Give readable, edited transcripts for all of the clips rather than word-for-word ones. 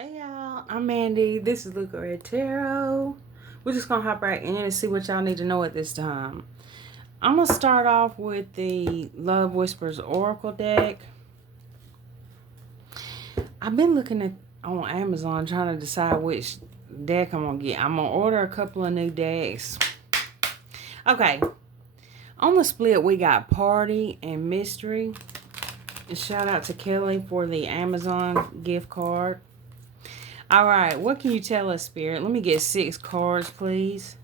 Hey y'all, I'm Mandy. This is Luca Red Tarot. We're just gonna hop right in and see what y'all need to know at this time. I'm gonna start off with the Love Whispers Oracle deck. I've been looking at on Amazon trying to decide which deck I'm gonna get. I'm gonna order a couple of new decks. Okay, on the split we got Party and Mystery. And shout out to Kelly for the Amazon gift card. All right, what can you tell us, Spirit? Let me get 6 cards, please.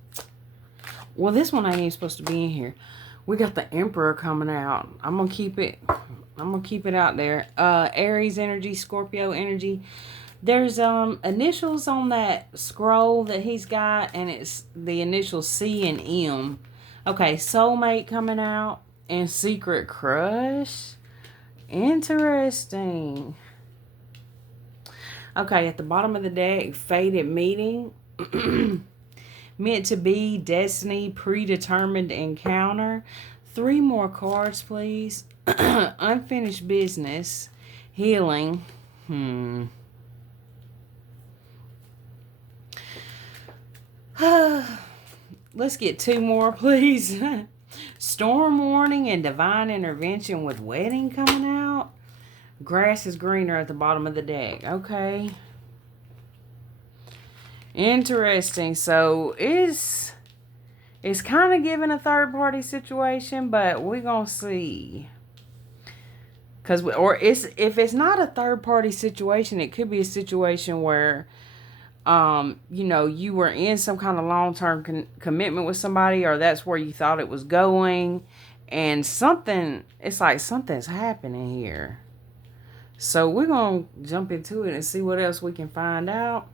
Well, this one ain't even supposed to be in here. We got the Emperor coming out. I'm gonna keep it out there. Aries energy, Scorpio energy. There's initials on that scroll that he's got, and it's the initials C and M. Okay, Soulmate coming out and Secret Crush. Interesting. Okay, at the bottom of the deck, Fated Meeting. Meant to be, Destiny, Predetermined Encounter. 3 more cards, please. Unfinished Business. Healing. Let's get 2 more, please. Storm Warning and Divine Intervention with Wedding coming out. Grass is greener at the bottom of the deck. Okay. Interesting. So it's kind of giving a third party situation, but we're gonna see. If it's not a third party situation, it could be a situation where you were in some kind of long-term commitment with somebody, or that's where you thought it was going, and it's like something's happening here. So we're going to jump into it and see what else we can find out.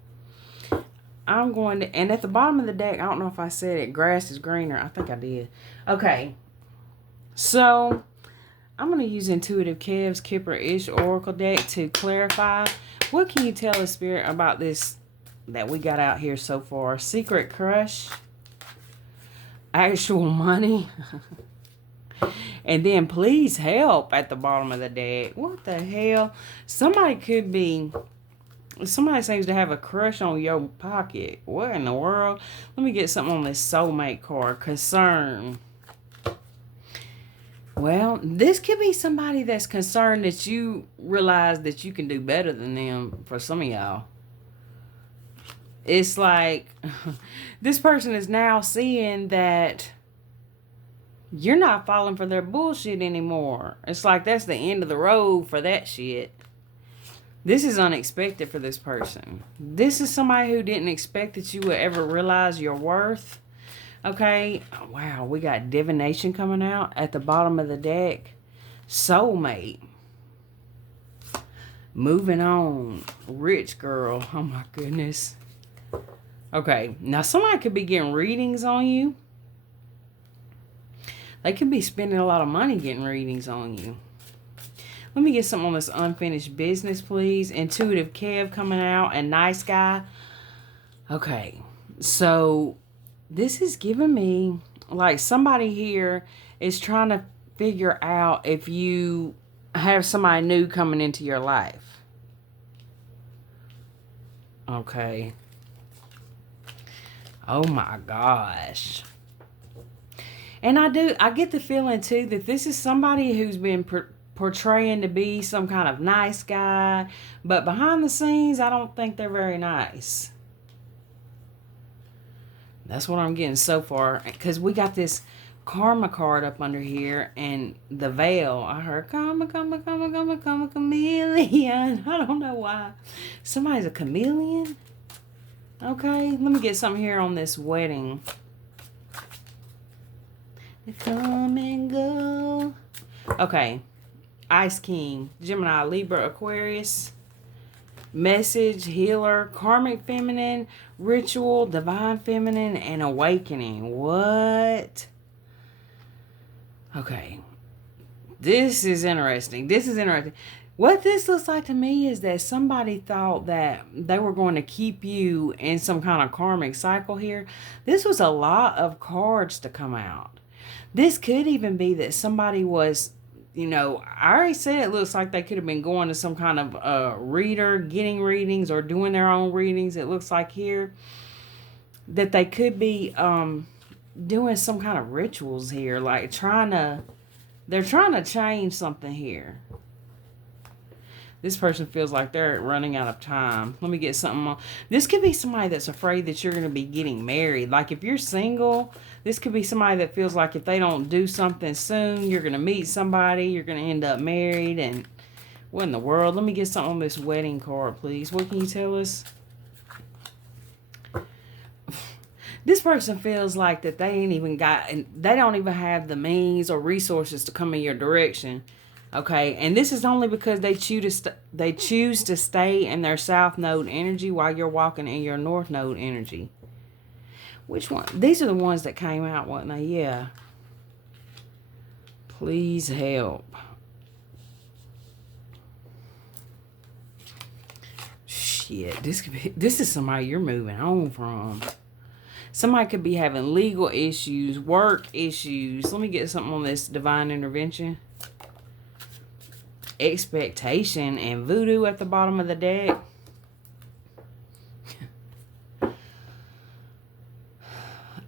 And at the bottom of the deck, I don't know if I said it, grass is greener. I think I did. Okay. So I'm going to use Intuitive Kev's Kipper-ish Oracle deck to clarify. What can you tell us, Spirit, about this that we got out here so far? Secret Crush. Actual money. And then please help at the bottom of the deck. What the hell? Somebody seems to have a crush on your pocket. What in the world? Let me get something on this Soulmate card. Concern. Well, this could be somebody that's concerned that you realize that you can do better than them for some of y'all. It's like this person is now seeing that you're not falling for their bullshit anymore. It's like that's the end of the road for that shit. This is unexpected for this person. This is somebody who didn't expect that you would ever realize your worth. Okay. Wow, we got Divination coming out at the bottom of the deck. Soulmate. Moving on. Rich girl. Oh my goodness. Okay. Now somebody could be getting readings on you. They could be spending a lot of money getting readings on you. Let me get something on this Unfinished Business, please. Intuitive Kev coming out and Nice Guy. Okay. So this is giving me like somebody here is trying to figure out if you have somebody new coming into your life. Okay. Oh my gosh. And I get the feeling too that this is somebody who's been portraying to be some kind of nice guy, but behind the scenes, I don't think they're very nice. That's what I'm getting so far, because we got this Karma card up under here, and the veil. I heard Karma, chameleon. I don't know why. Somebody's a chameleon? Okay, let me get something here on this wedding. They come and go. Okay. Ice King, Gemini, Libra, Aquarius. Message, Healer, Karmic Feminine, Ritual, Divine Feminine, and Awakening. What? Okay. This is interesting. What this looks like to me is that somebody thought that they were going to keep you in some kind of karmic cycle here. This was a lot of cards to come out. This could even be that somebody was you know, I already said it looks like they could have been going to some kind of reader, getting readings, or doing their own readings. It looks like here that they could be doing some kind of rituals here, like they're trying to change something here. This person feels like they're running out of time. Let me get something on. This could be somebody that's afraid that you're going to be getting married. Like if you're single, this could be somebody that feels like if they don't do something soon, you're going to meet somebody, you're going to end up married. And what in the world? Let me get something on this wedding card, please. What can you tell us? This person feels like that they ain't even got, and they don't even have the means or resources to come in your direction. Okay, and this is only because they choose to stay in their south node energy while you're walking in your north node energy. Which one? These are the ones that came out, wasn't they? Yeah. Please help. Shit, this is somebody you're moving on from. Somebody could be having legal issues, work issues. Let me get something on this divine intervention. Expectation and voodoo at the bottom of the deck.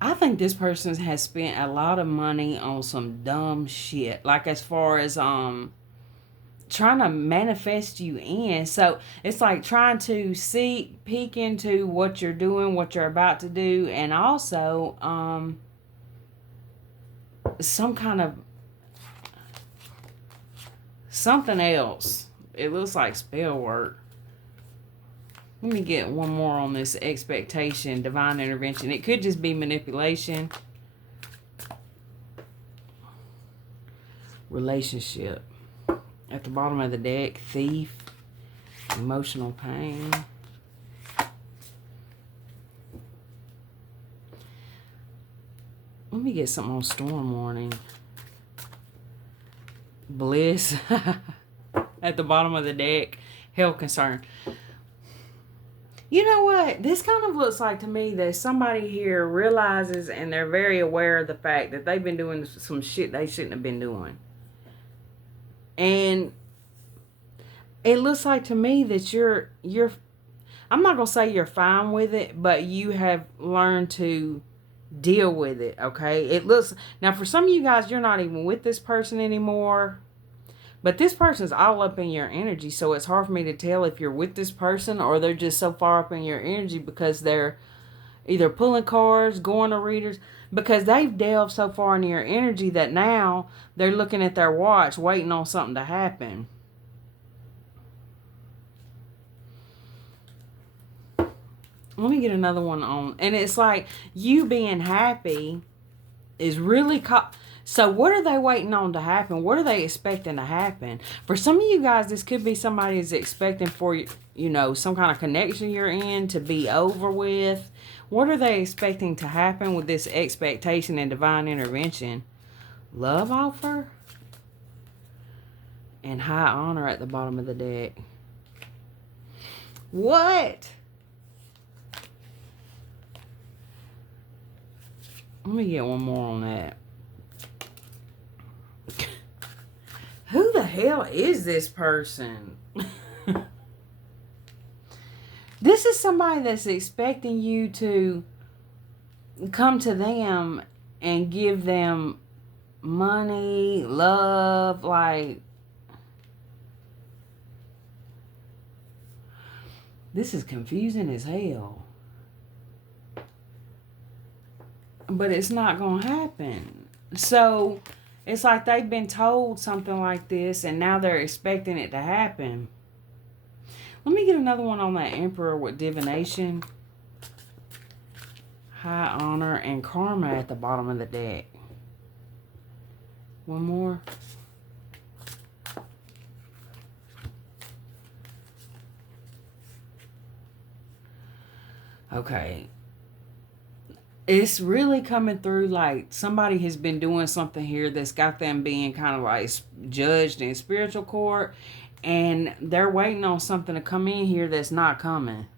I think this person has spent a lot of money on some dumb shit. Like as far as trying to manifest you in. So it's like trying to peek into what you're doing, what you're about to do, and also some kind of something else. It looks like spell work. Let me get one more on this expectation, divine intervention. It could just be manipulation. Relationship. At the bottom of the deck, thief, emotional pain. Let me get something on storm warning. Bliss. At the bottom of the deck, health concern. You know what? This kind of looks like to me that somebody here realizes and they're very aware of the fact that they've been doing some shit they shouldn't have been doing. And it looks like to me that you're I'm not going to say you're fine with it, but you have learned to deal with it, okay? It looks, now for some of you guys, you're not even with this person anymore. But this person's all up in your energy, so it's hard for me to tell if you're with this person or they're just so far up in your energy because they're either pulling cards, going to readers, because they've delved so far into your energy that now they're looking at their watch, waiting on something to happen. Let me get another one on. And it's like you being happy is really... So what are they waiting on to happen? What are they expecting to happen? For some of you guys, this could be somebody who's expecting for, you know, some kind of connection you're in to be over with. What are they expecting to happen with this expectation and divine intervention? Love offer? And high honor at the bottom of the deck. What? Let me get one more on that. Who the hell is this person? This is somebody that's expecting you to come to them and give them money, love, like... This is confusing as hell. But it's not going to happen. So... It's like they've been told something like this and now they're expecting it to happen. Let me get another one on that Emperor with divination. High honor and karma at the bottom of the deck. One more. Okay. It's really coming through like somebody has been doing something here that's got them being kind of like judged in spiritual court. And they're waiting on something to come in here that's not coming.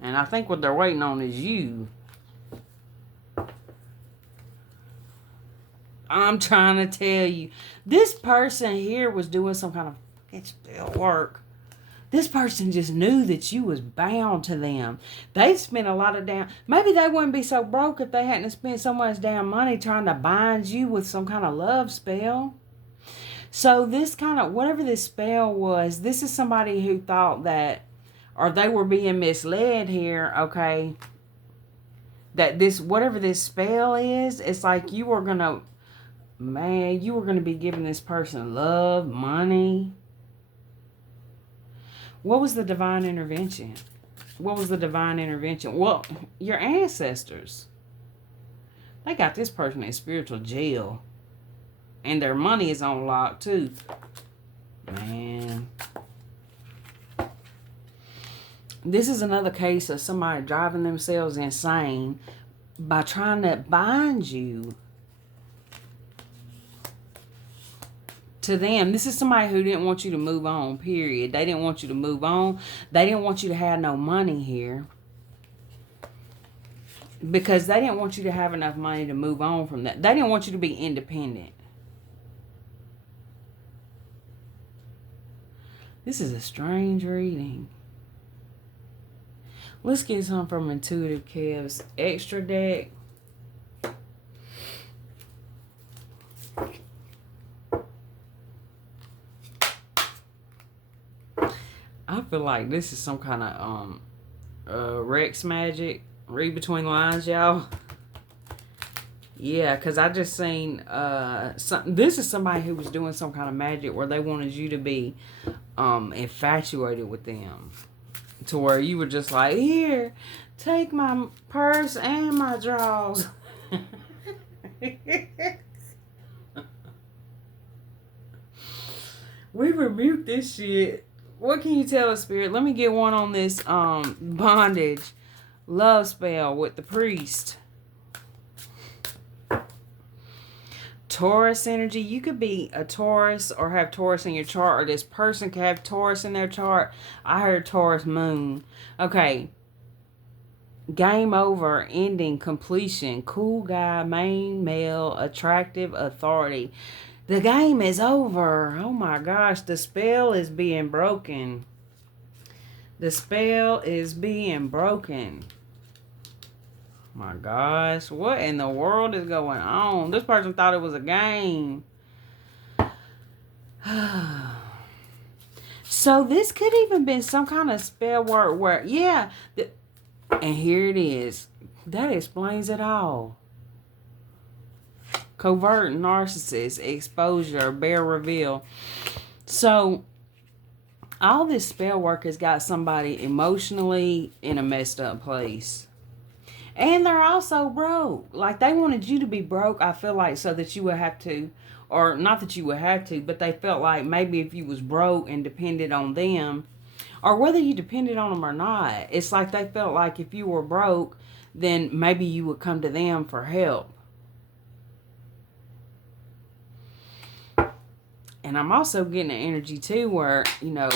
And I think what they're waiting on is you. I'm trying to tell you. This person here was doing some kind of fucking spell work. This person just knew that you was bound to them. They spent a lot of damn... Maybe they wouldn't be so broke if they hadn't spent so much damn money trying to bind you with some kind of love spell. So this kind of... Whatever this spell was, this is somebody who thought that... Or they were being misled here, okay? That this... Whatever this spell is, it's like you were going to... Man, you were going to be giving this person love, money... What was the divine intervention? What was the divine intervention? Well, your ancestors. They got this person in spiritual jail. And their money is on lock, too. Man. This is another case of somebody driving themselves insane by trying to bind you to them. This is somebody who didn't want you to move on, period. They didn't want you to move on. They didn't want you to have no money here. Because they didn't want you to have enough money to move on from that. They didn't want you to be independent. This is a strange reading. Let's get some from Intuitive Kev's extra deck. I feel like this is some kind of Rex magic. Read between the lines, y'all. Yeah, because I just seen this is somebody who was doing some kind of magic where they wanted you to be infatuated with them. To where you were just like, here, take my purse and my drawers. We rebuke this shit. What can you tell us, Spirit? Let me get one on this bondage love spell with the priest. Taurus energy. You could be a Taurus or have Taurus in your chart, or this person could have Taurus in their chart. I heard Taurus moon. Okay. Game over, ending, completion, cool guy, main male, attractive, authority. The game is over. Oh my gosh, the spell is being broken. The spell is being broken. Oh my gosh, what in the world is going on? This person thought it was a game. So this could even been some kind of spell work where, yeah. And here it is. That explains it all. Covert narcissist, exposure, bear reveal. So, all this spell work has got somebody emotionally in a messed up place. And they're also broke. Like, they wanted you to be broke, I feel like, so that you would have to, or not that you would have to, but they felt like maybe if you was broke and depended on them, or whether you depended on them or not, it's like they felt like if you were broke, then maybe you would come to them for help. And I'm also getting an energy too where, you know,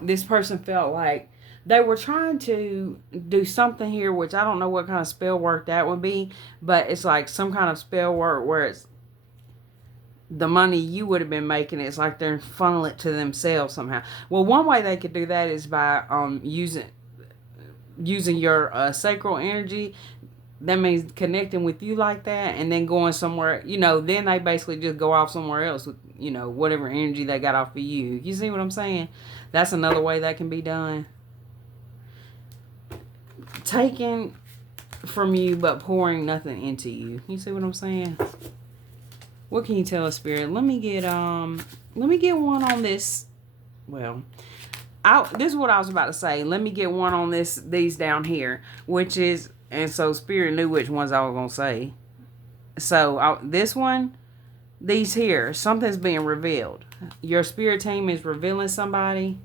this person felt like they were trying to do something here, which I don't know what kind of spell work that would be, but it's like some kind of spell work where it's the money you would have been making, it's like they're funneling it to themselves somehow. Well, one way they could do that is by using your sacral energy. That means connecting with you like that and then going somewhere, you know, then they basically just go off somewhere else with, you know, whatever energy they got off of you. You see what I'm saying? That's another way that can be done. Taking from you but pouring nothing into you. You see what I'm saying? What can you tell us, Spirit? Let me get one on this. Well, this is what I was about to say. Let me get one on these down here, which is, and so Spirit knew which ones I was going to say. So this one, these here, something's being revealed. Your spirit team is revealing somebody.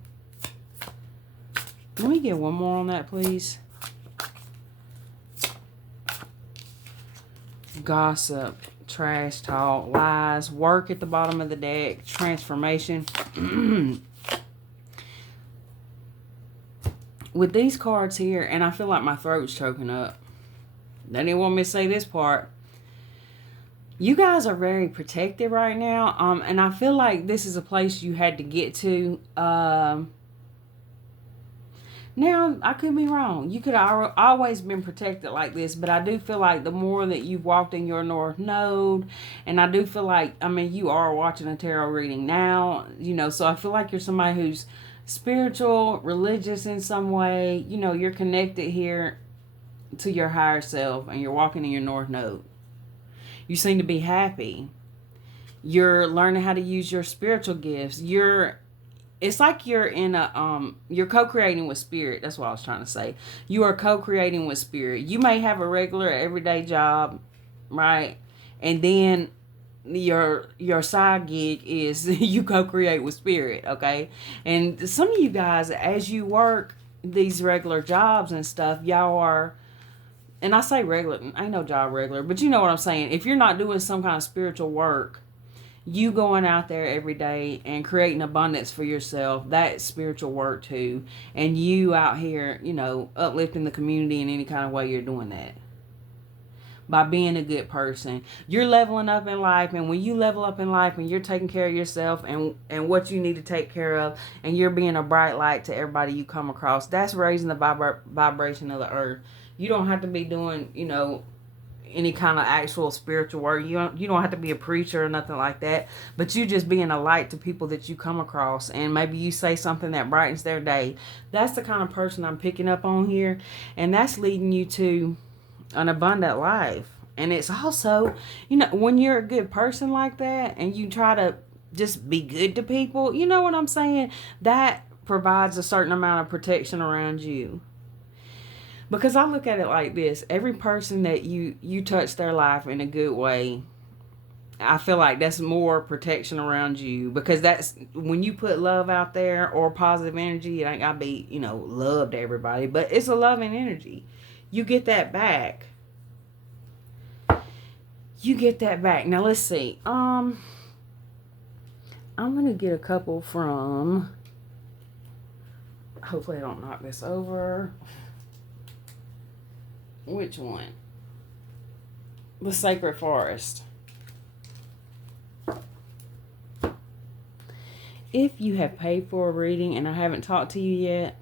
Let me get one more on that, please. Gossip, trash talk, lies, work at the bottom of the deck, transformation. With these cards here, and I feel like my throat's choking up. They didn't want me to say this part. You guys are very protected right now. And I feel like this is a place you had to get to. Now, I could be wrong. You could have always been protected like this, but I do feel like the more that you've walked in your North Node, and I do feel like, I mean, you are watching a tarot reading now, so I feel like you're somebody who's spiritual, religious in some way. You're connected here to your higher self, and you're walking in your North Node. You seem to be happy. You're learning how to use your spiritual gifts. It's like you're in you're co-creating with spirit. That's what I was trying to say. You are co-creating with spirit. You may have a regular everyday job, right? And then your side gig is you co-create with spirit, okay? And some of you guys, as you work these regular jobs and stuff, y'all are, and I say regular, ain't no job regular, but you know what I'm saying. If you're not doing some kind of spiritual work, you going out there every day and creating abundance for yourself, that's spiritual work too. And you out here, uplifting the community in any kind of way, you're doing that by being a good person. You're leveling up in life, and when you level up in life and you're taking care of yourself and what you need to take care of, and you're being a bright light to everybody you come across, that's raising the vibration of the earth. You don't have to be doing, any kind of actual spiritual work. You don't have to be a preacher or nothing like that, but you just being a light to people that you come across, and maybe you say something that brightens their day. That's the kind of person I'm picking up on here, and that's leading you to an abundant life. And it's also, when you're a good person like that and you try to just be good to people, you know what I'm saying, that provides a certain amount of protection around you. Because I look at it like this: every person that you touch their life in a good way, I feel like that's more protection around you. Because that's when you put love out there or positive energy, it ain't gotta be, love to everybody, but it's a loving energy. You get that back. You get that back. Now let's see. I'm gonna get a couple from, hopefully I don't knock this over. Which one? The Sacred Forest. If you have paid for a reading and I haven't talked to you yet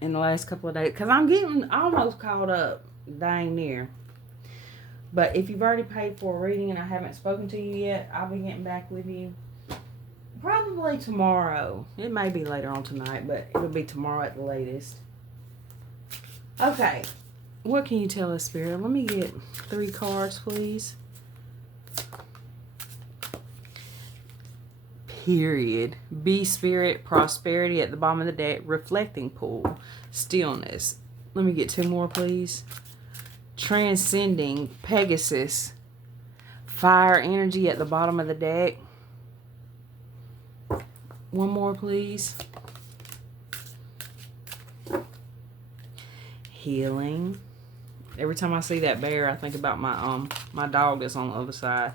in the last couple of days, because I'm getting almost caught up, dang near. But if you've already paid for a reading and I haven't spoken to you yet, I'll be getting back with you probably tomorrow. It may be later on tonight, but it'll be tomorrow at the latest. Okay. What can you tell us, Spirit? Let me get 3 cards, please. Period. B, Spirit, prosperity at the bottom of the deck, reflecting pool, stillness. Let me get 2 more, please. Transcending, Pegasus, fire energy at the bottom of the deck. 1 more, please. Healing. Every time I see that bear, I think about my dog that's on the other side.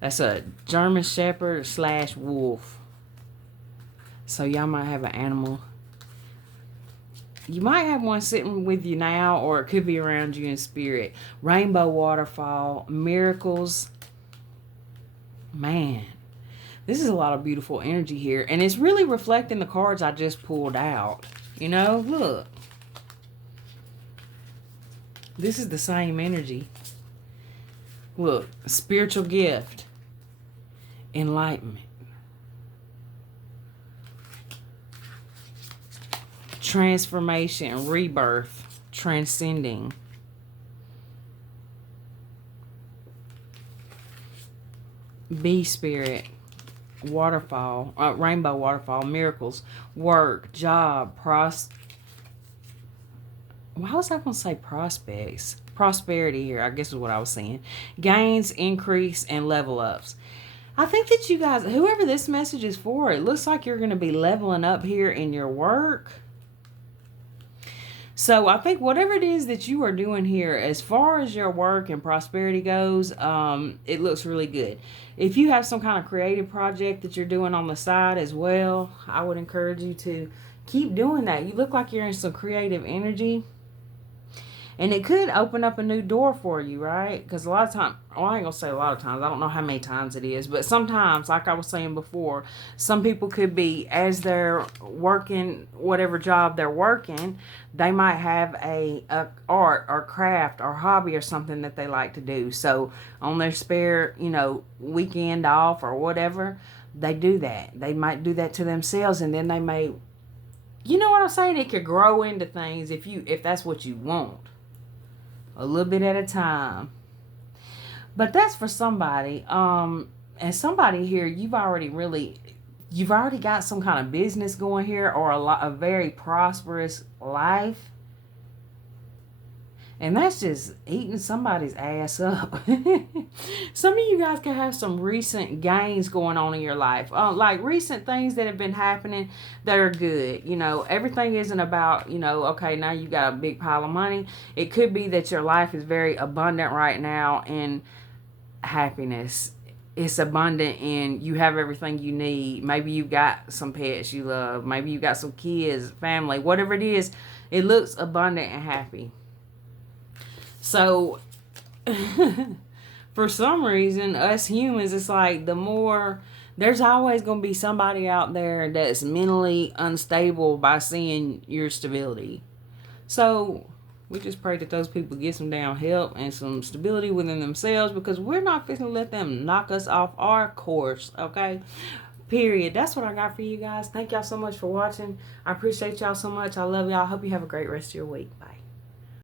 That's a German Shepherd / wolf. So y'all might have an animal. You might have one sitting with you now, or it could be around you in spirit. Rainbow waterfall, miracles. Man, this is a lot of beautiful energy here. And it's really reflecting the cards I just pulled out. Look. This is the same energy. Look, spiritual gift, enlightenment, transformation, rebirth, transcending, bee spirit, waterfall, rainbow waterfall, miracles, work, job, why was I going to say prospects? Prosperity here, I guess is what I was saying. Gains, increase, and level ups. I think that you guys, whoever this message is for, it looks like you're going to be leveling up here in your work. So I think whatever it is that you are doing here, as far as your work and prosperity goes, it looks really good. If you have some kind of creative project that you're doing on the side as well, I would encourage you to keep doing that. You look like you're in some creative energy. And it could open up a new door for you, right? Because a lot of times, well, I ain't going to say a lot of times. I don't know how many times it is. But sometimes, like I was saying before, some people could be, as they're working, whatever job they're working, they might have a art or craft or hobby or something that they like to do. So on their spare, weekend off or whatever, they do that. They might do that to themselves, and then they may, you know what I'm saying? It could grow into things if that's what you want. A little bit at a time. But that's for somebody. And somebody here, you've already got some kind of business going here, or a very prosperous life. And that's just eating somebody's ass up. Some of you guys can have some recent gains going on in your life. Like recent things that have been happening that are good. Everything isn't about, okay, now you got a big pile of money. It could be that your life is very abundant right now in happiness. It's abundant and you have everything you need. Maybe you got some pets you love. Maybe you got some kids, family, whatever it is. It looks abundant and happy. So, for some reason, us humans, it's like there's always going to be somebody out there that's mentally unstable by seeing your stability. So, we just pray that those people get some damn help and some stability within themselves, because we're not fixing to let them knock us off our course, okay? Period. That's what I got for you guys. Thank y'all so much for watching. I appreciate y'all so much. I love y'all. I hope you have a great rest of your week. Bye.